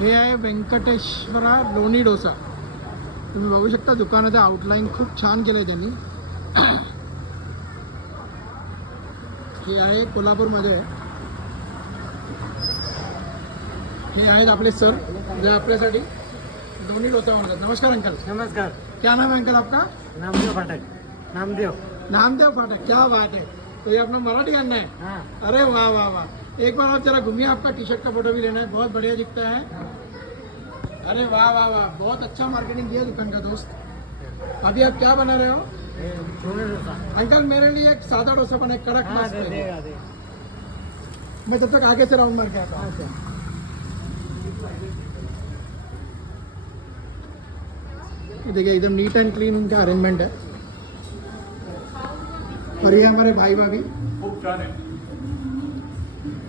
हे आहे व्यंकटेश्वरा लोणी डोसा. तुम्ही बघू शकता दुकानाचं आउटलाईन खूप छान केलं आहे त्यांनी. हे आहे कोल्हापूरमध्ये आहे. हे आहेत आपले सर जे आपल्यासाठी लोणी डोसा बनवतात. नमस्कार अंकल. नमस्कार. क्या नाम है अंकल आपका? नामदेव फाटक. नामदेव. नामदेव फाटक. क्या बात है. तो ये अपना मराठी अन्ना है. हाँ. अरे वाह वाह वाह. एक बार आप जरा घूमिए. आपका टी शर्ट का फोटो भी लेना है. बहुत बढ़िया दिखता है. अरे वाह वाह वाह. बहुत अच्छा मार्केटिंग किया दुकान का दोस्त. अभी आप क्या बना रहे हो? अंकल मेरे लिए एक सादा डोसा बना, कड़क मस्त है. मैं तब तक आगे से राउंड मार के आता हूँ. देखिए एकदम नीट एंड क्लीन इनका अरेंजमेंट है. और ये हमारे भाई भाभी,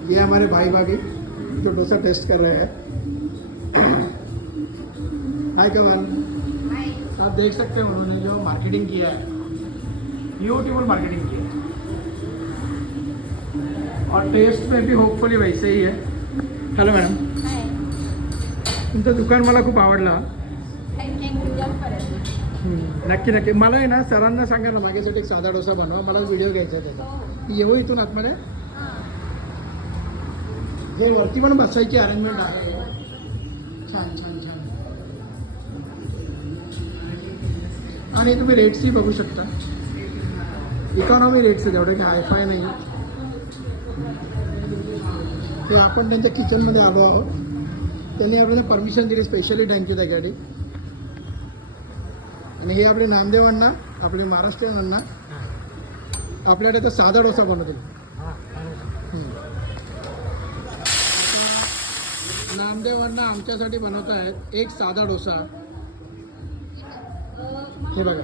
ये हमारे भाई भाभी जो डोसा टेस्ट कर रहे हैं. हाय कमान. आप देख सकते हैं उन्होंने जो मार्केटिंग किया है, ब्यूटीफुल मार्केटिंग की है. और टेस्ट में भी होपफुली वैसे ही है. Hello madam. तुमचं दुकान मला खूप आवडला. नक्की नक्की. मला आहे ना सरांना सांगा ना माझ्यासाठी एक साधा डोसा बनवा. मला व्हिडिओ घ्यायचा आहे त्याचा. येऊ इथून आतमध्ये. हे वरती पण बसायची अरेंजमेंट आहे. छान छान छान. आणि तुम्ही रेट्सही बघू शकता. इकॉनॉमी रेट्स आहे तेवढे की हायफाय नाही. ते आपण त्यांच्या किचनमध्ये आलो आहोत. त्यांनी आपल्याला परमिशन दिली. स्पेशली थँक्यू त्यासाठी. आणि हे आपले नामदेव अण्णा, आपले महाराष्ट्रीयन अण्णा आपल्याकडे तर साधा डोसा बनवतील. नामदेव अण्णा आमच्यासाठी बनवत आहेत एक साधा डोसा. हे बघा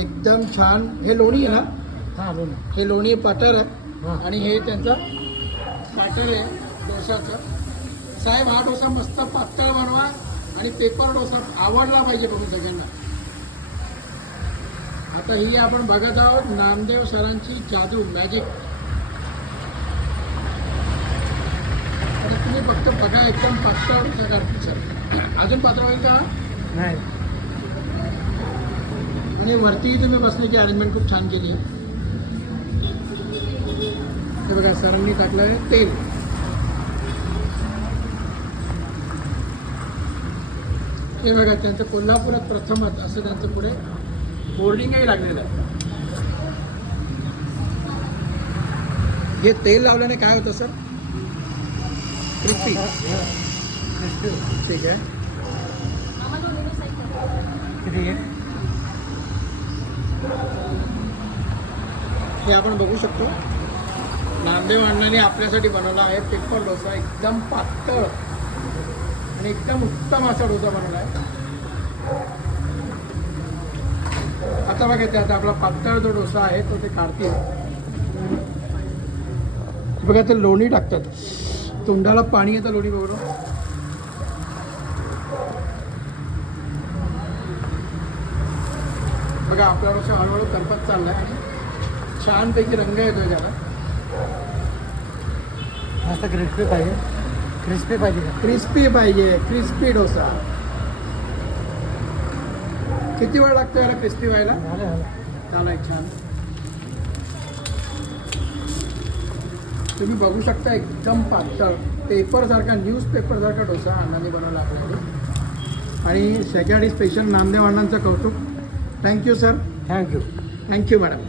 एकदम छान. हे लोणी आहे ना? हां लोणी. हे लोणी बटर आहे. हां. आणि हे त्यांचं बटर आहे डोसाचं. साहेब हा डोसा मस्त पातळ बनवा आणि पेपर डोसा आवडला पाहिजे बघून सगळ्यांना. आता ही आपण बघत आहोत नामदेव सरांची जादू मॅजिक. आता तुम्ही फक्त बघा एकदम पातळ डोसा करतील सर. अजून पातळ होईल का? नाही. आणि वरतीही तुम्ही बसण्याची अरेंजमेंट खूप छान केली. हे बघा सरांनी टाकलं आहे तेल. हे बघा त्यांचं कोल्हापुरात प्रथमच असं त्यांचं पुढे बोर्डिंगही लागलेलं आहे. हे तेल लावल्याने काय होतं सर? क्रिस्पी. ठीक आहे. हे आपण बघू शकतो नामदेव अण्णांनी आपल्यासाठी बनवला आहे पेपर डोसा. एकदम पातळ आणि एकदम उत्तम असा डोसा बनवला आहे. आता बघा ते आता आपला पातळ जो डोसा आहे तो ते काढतील. बघा ते लोणी टाकतात. तोंडाला पाणी येतं लोणी बघून. बघा आपला डोसा हळूहळू करपत चाललाय आणि छानपैकी रंग येतोय त्याला. मस्त क्रिस्पी पाहिजे. क्रिस्पी पाहिजे का? क्रिस्पी पाहिजे. क्रिस्पी डोसा. किती वेळ लागतो याला क्रिस्पी व्हायला? झालं. चालाय छान. तुम्ही बघू शकता एकदम पातळ पेपरसारखा न्यूजपेपरसारखा डोसा अण्णांनी बनवला आपल्याकडे. आणि त्याच्यासाठी स्पेशल नामदेव अण्णांचं कौतुक. Thank you sir. Thank you. Thank you madam.